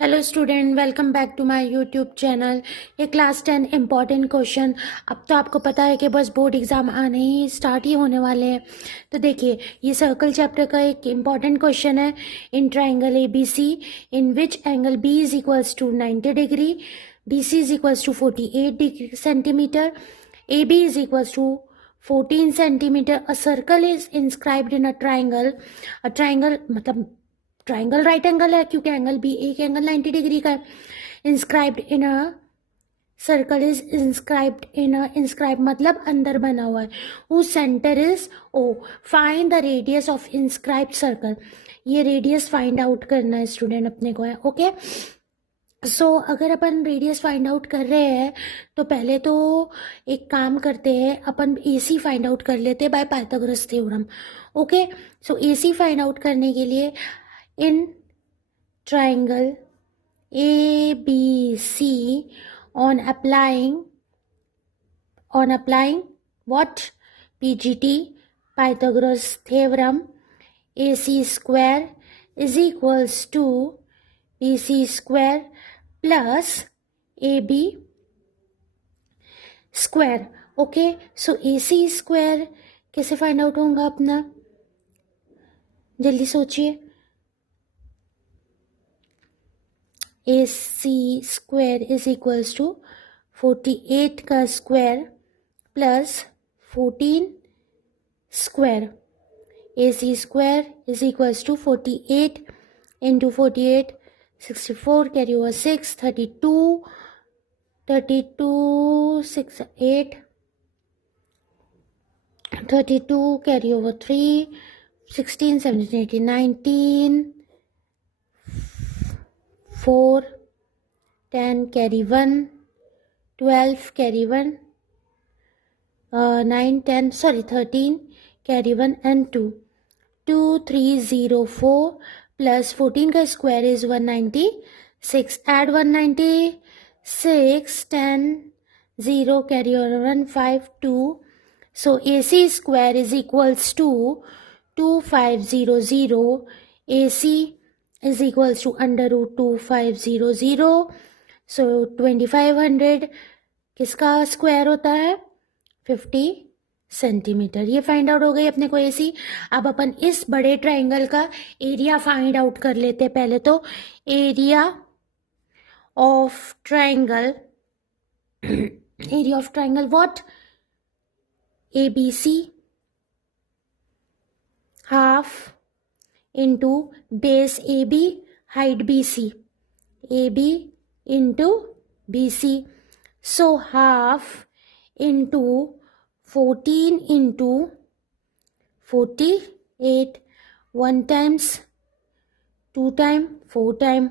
Hello student, welcome back to my YouTube channel. ये class 10 important question. अब तो आपको पता है कि बस बोर्ड एग्ज़ाम आने ही स्टार्ट ही होने वाले हैं। तो देखिए, ये सर्कल चैप्टर का एक इम्पॉर्टेंट क्वेश्चन है। In triangle A B C, in which angle B is equals to 90 degree, B C is equals to 48 centimetre, A B is equals to 14 centimetre. A circle is inscribed in a triangle मतलब triangle right angle है क्योंकि angle B एक angle 90 degree का है। Inscribed in a circle is inscribe मतलब अंदर बना हुआ है। Who centre is O. Find the radius of inscribed circle. ये रेडियस फाइंड आउट करना है स्टूडेंट अपने को है। ओके, सो अगर अपन रेडियस फाइंड आउट कर रहे हैं तो पहले तो एक काम करते हैं, अपन AC फाइंड आउट कर लेते हैं by Pythagoras theorem. Okay, so AC find out करने के लिए in triangle ABC, on applying what? PGT, Pythagoras theorem, AC square is equals to BC square plus AB square. Okay, so AC square कैसे find out होगा अपना, जल्दी सोचिए। AC square is equals to 48 का square plus 14 square. AC square is equals to 48 into 48, 64, carry over 6, 32, 6, 8, 32, carry over 3, 16, 17, 18, 19, 4, 10, carry 1, 12, carry 1, 9, 10, 13, carry 1 and 2. 2304 plus 14 का square is 196. Add 196, 10, 0, carry over 1, 5, 2. So AC square is equals to 2500. AC is equals to under root 2500. So 2500 किसका square होता है? 50 centimetre. ये find out हो गई अपने को AC। अब अपन इस बड़े ट्राइंगल का एरिया फाइंड आउट कर लेते हैं। पहले तो area of triangle what? ABC half into base AB, height BC, AB into BC. So half into 14 into 48, 1 times, 2 times, 4 times.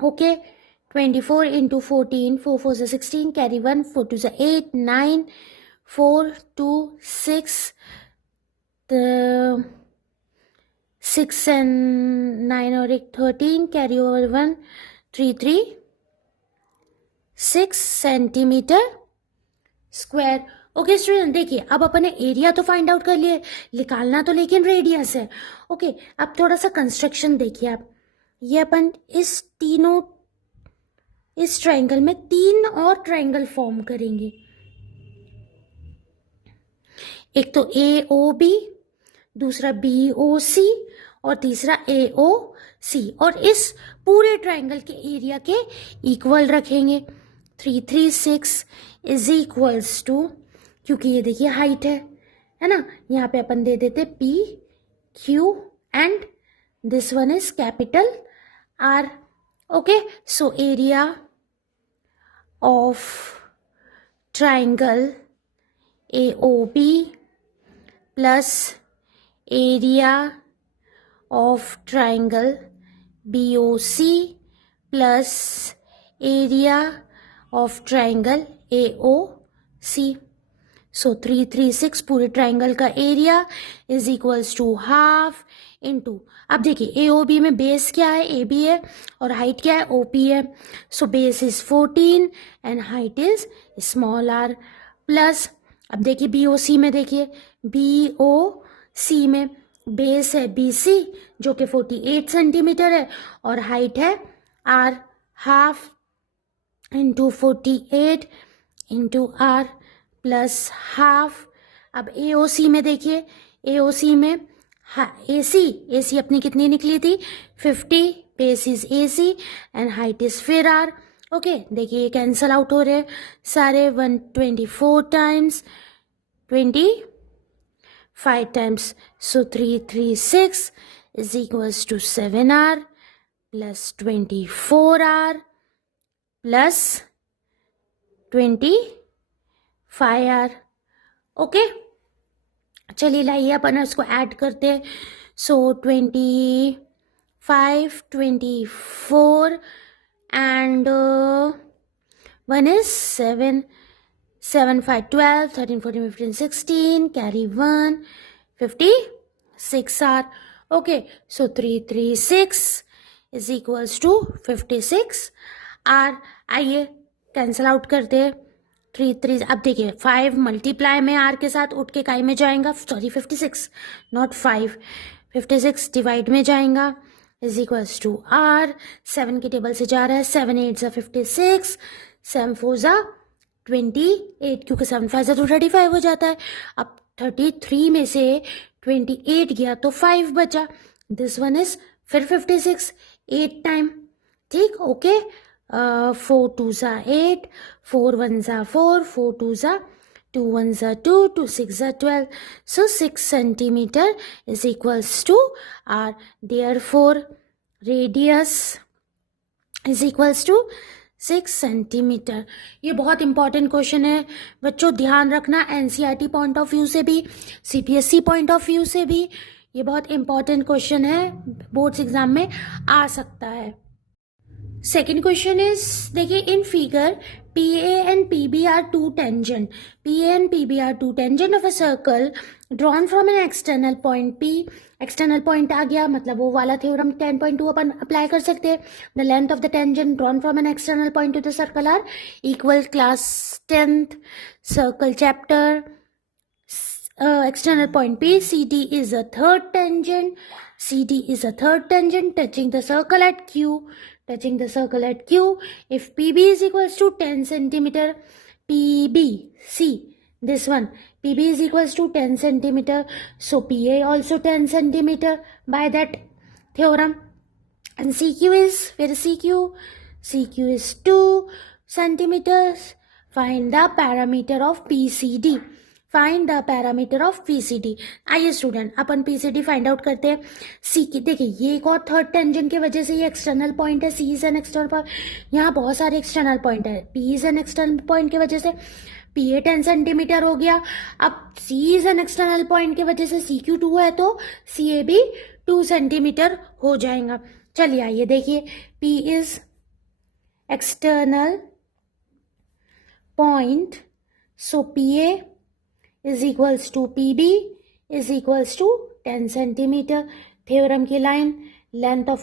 Okay, 24 into 14, 4 4 is 16, carry 1, 4 2 is 8, 9, 4 2 6, the 6 and 9 और एक 13, carry over 1, 3 3, 6 centimetre square. Okay student, देखिए अब अपन ने area तो find out कर लिए, निकालना तो लेकिन रेडियस है। ओके, अब थोड़ा सा कंस्ट्रक्शन देखिए आप। ये अपन इस ट्राइंगल में 3 और ट्राइंगल फॉर्म करेंगे। एक तो AOB, दूसरा BOC और तीसरा AOC, और इस पूरे ट्राइंगल के एरिया के इक्वल रखेंगे। 336 इज इक्वल्स टू, क्योंकि ये देखिए हाइट है ना, यहाँ पे अपन दे देते PQ and this one is capital R। Okay, so area of triangle AOB plus area of triangle BOC plus area of triangle AOC। So 336 पूरे ट्राइंगल का area is equals to half into, अब देखिए AOB में base क्या है? AB है, और height क्या है? OP है। So base is 14 and height is small r plus, अब देखिए BOC में, देखिए BOC में बेस है BC जो कि 48 सेंटीमीटर है और हाइट है R half into 48 into R plus half. अब AOC में देखिए, AOC में AC अपनी कितनी निकली थी 50, base is AC and height is फिर R. ओके देखिए ये कैंसल आउट हो रहे हैं सारे. 124 times 25 times, so 336 is equals to 7R plus 24R plus 25R. Okay चलिए लाइए अपन उसको ऐड करते हैं. सो 25, 24 and 1 is 7, 7, 5, 12, 13, 14, 15, 16, carry 1, 56R. Okay, so 336 is equals to 56R. आइए कैंसल आउट करते हैं. 3 अब देखिए 5 मल्टीप्लाई में R के साथ उठ के काई में जाएगा, सॉरी 56 नॉट 5, 56 डिवाइड में जाएगा इज इक्वल्स टू R. 7 की टेबल से जा रहा है, 7 8 ज़ा 56, 7 4 ज़ा 28, क्योंकि 7 5 ज़ा तो 35 हो जाता है. अब 33 में से 28 गया तो 5 बचा. दिस वन इज फिर 56 8 टाइम. ठीक ओके. 4 2 ज़ा 8, 4 1 ज़ा 4, 4 2 ज़ा 2 1 ज़ा 2, 2 6 ज़ा 12. So 6 centimeter is equals to R. Therefore radius is equals to 6 centimetre. ये बहुत इंपॉर्टेंट क्वेश्चन है बच्चों, ध्यान रखना. NCERT पॉइंट ऑफ व्यू से भी, CPSE पॉइंट ऑफ व्यू से भी ये बहुत इंपॉर्टेंट क्वेश्चन है, बोर्ड्स एग्जाम में आ सकता है. सेकेंड क्वेश्चन इज देखिए, in figure PA and PB are two tangent. PA and PB are two tangent of a circle drawn from an external point P. External point आ गया मतलब वो वाला थ्योरम 10.2 अपन apply कर सकते हैं. The length of the tangent drawn from an external point to the circle are equal. Class 10th circle chapter. External point P, CD is a third tangent. CD is a third tangent touching the circle at Q. Touching the circle at Q. If PB is equals to 10 centimeter, PB, see this one, PB is equals to 10 centimeter. So PA also 10 centimeter by that theorem. And CQ is, where is CQ? CQ is 2 centimeters. Find the parameter of PCD. Find the parameter of PCD. आइए student अपन PCD find out करते हैं. सी की देखिए ये एक और third tangent की वजह से ये एक्सटर्नल पॉइंट है. सी इज एन एक्सटर्नल पॉइंट. यहाँ बहुत सारे एक्सटर्नल पॉइंट है. P is an external point की वजह से PA 10 सेंटीमीटर हो गया. अब C is an external point की वजह से CQ 2 है तो CA भी 2 सेंटीमीटर हो जाएगा. चलिए आइए देखिए, P is external point, so PA is equals to PB is equals to 10 centimeter. Theorem की line, length of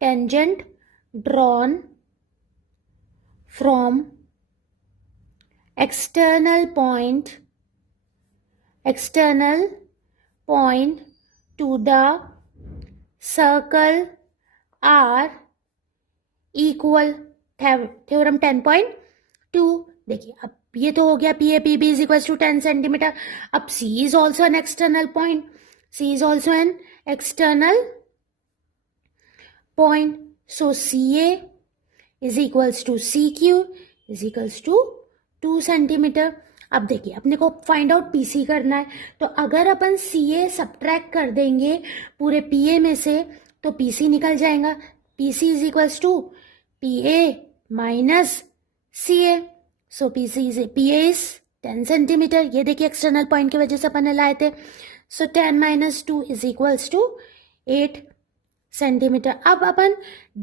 tangent drawn from external point to the circle R equal. Theorem 10.2. देखिए अब ये तो हो गया PA PB is equals to 10 centimetre. अब C is also an external point. C is also an external point. So CA is equals to CQ is equals to 2 centimetre. अब देखिए अपने को फाइंड आउट PC करना है, तो अगर अपन CA subtract कर देंगे पूरे PA में से तो PC निकल जाएगा. PC is equals to PA minus CA. So PA is 10 centimetre. ये देखिए एक्सटर्नल पॉइंट की वजह से अपन ने लाए थे. सो 10 minus 2 is equals to 8 centimetre. अब अपन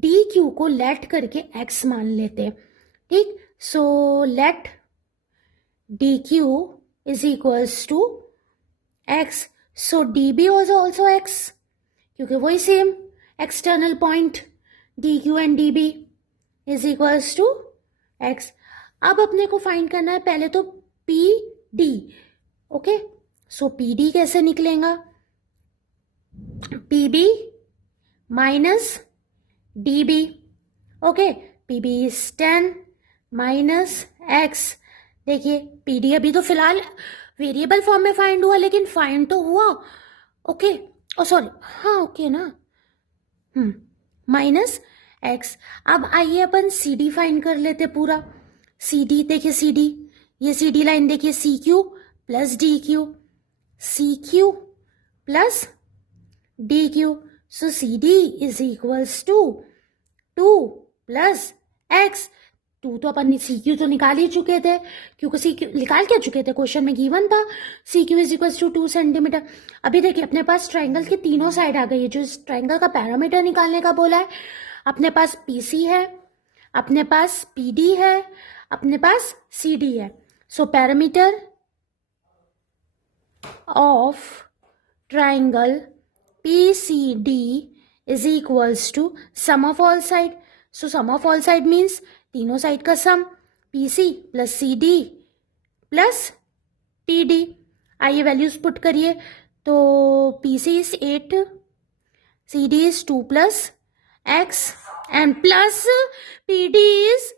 DQ को लेट करके x मान लेते हैं. ठीक, so let DQ is equals to x. So DB was also x क्योंकि वही same external point DQ and DB is equals to x. अब अपने को फाइंड करना है पहले तो PD. ओके, सो PD कैसे निकलेगा? PB minus dB. Okay, PB is 10 minus x. देखिए PD अभी तो फिलहाल वेरिएबल फॉर्म में फाइंड हुआ, लेकिन फाइंड तो हुआ. ओके, ओ सॉरी, हाँ ओके ना. Minus x. अब आइए अपन सी डी फाइंड कर लेते पूरा. सी डी देखिए, सी डी, ये सी डी लाइन देखिए, C Q plus D Q, C Q plus D Q. So C D is equals to 2 plus X. 2 तो अपन सी क्यू तो निकाल ही चुके थे, क्योंकि सी क्यू निकाल क्या चुके थे, क्वेश्चन में गिवन था C Q is equals to 2 centimetre. अभी देखिए अपने पास ट्राइंगल की तीनों साइड आ गई है. जो इस ट्राइंगल का पैरामीटर निकालने का बोला है, अपने पास पीसी है, अपने पास पीडी है, अपने पास सीडी है. सो parameter of triangle PCD is equals to sum of all side. So sum of all side means तीनों साइड का सम, PC plus CD plus PD. आइए वैल्यूज पुट करिए. तो PC is 8, CD is 2 plus x and plus PD is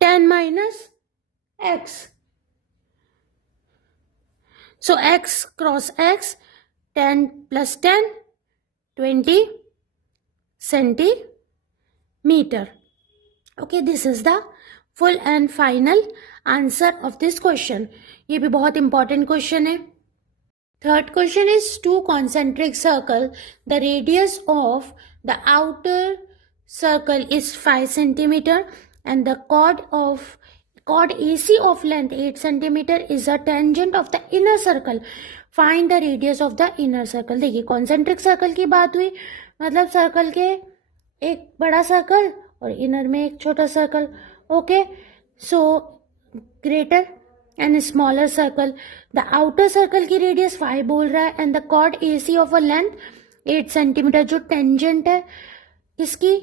10 minus x. So x cross x, 10 plus 10, 20 centimeter. Okay, this is the full and final answer of this question. ये भी बहुत important question है. Third question is two concentric circle. The radius of the outer circle is 5 centimeter and the chord AC of length 8 centimeter is a tangent of the inner circle. Find the radius of the inner circle. देखिए concentric circle की बात हुई, मतलब circle के एक बड़ा circle और inner में एक छोटा circle. Okay, so greater and smaller circle. The outer circle की रेडियस 5 बोल रहा है and the chord AC of a length 8 centimetre. जो टेंजेंट है किसकी,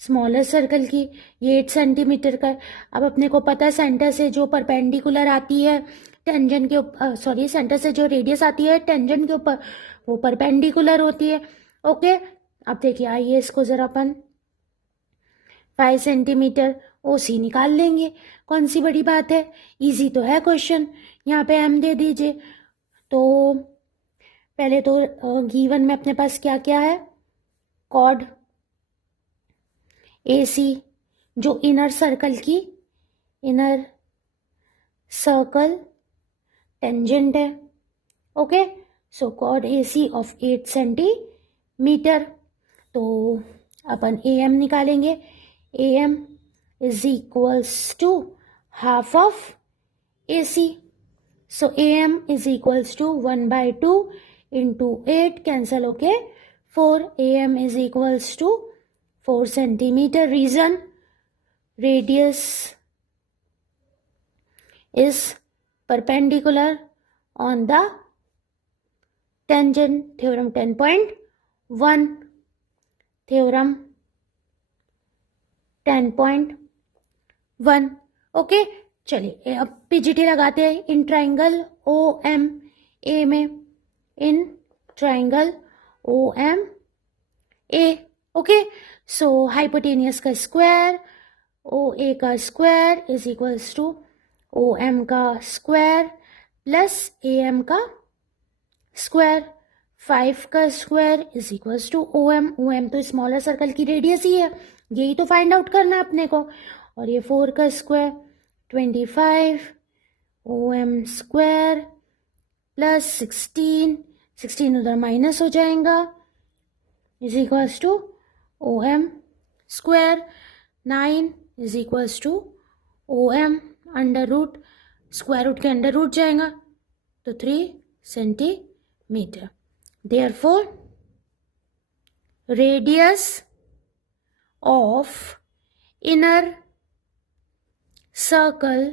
स्मॉलर सर्कल की, ये 8 सेंटीमीटर का है. अब अपने को पता है सेंटर से जो परपेंडिकुलर आती है टेंजेंट के ऊपर, सॉरी सेंटर से जो रेडियस आती है टेंजेंट के ऊपर, वो परपेंडिकुलर होती है. ओके, अब देखिए आइए इसको जरा अपन 5 सेंटीमीटर OC निकाल लेंगे. कौन सी बड़ी बात है, इजी तो है क्वेश्चन. यहाँ पे M दे दीजिए. तो पहले तो गिवन में अपने पास क्या क्या है, कॉर्ड AC जो इनर सर्कल की, इनर सर्कल टेंजेंट है. Okay, so chord AC of 8 centimetre. तो अपन AM निकालेंगे. AM is equals to half of AC. So AM is equals to 1/2 into 8, cancel, okay, 4. AM is equals to 4 centimeter. Reason, radius is perpendicular on the tangent. Theorem 10.1. Theorem 10.1. Okay, चलिए अब PGT लगाते हैं. In triangle OMA में, in triangle OMA. Okay, so hypotenuse का square, OA का square is equals to OM का square plus AM का square. 5 का square is equals to OM. OM तो स्मॉलर सर्कल की रेडियस ही है, यही तो फाइंड आउट करना है अपने को. और ये 4 का स्क्वायर 25 OM स्क्वायर प्लस 16 उधर माइनस हो जाएगा is equals to OM square. 9 is equals to OM under root, square root के अंडर रूट जाएगा तो 3 centimetre. Therefore radius of inner circle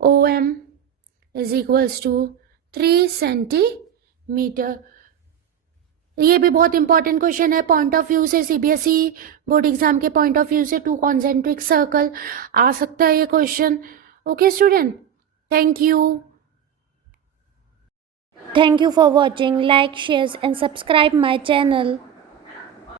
OM is equals to 3 centimetre. ये भी बहुत important question है पॉइंट ऑफ व्यू से, CBSE board exam के point of view से. 2 कॉन्सेंट्रिक सर्कल आ सकता है ये question. Okay student, thank you. Thank you for watching. Like, share and subscribe my channel.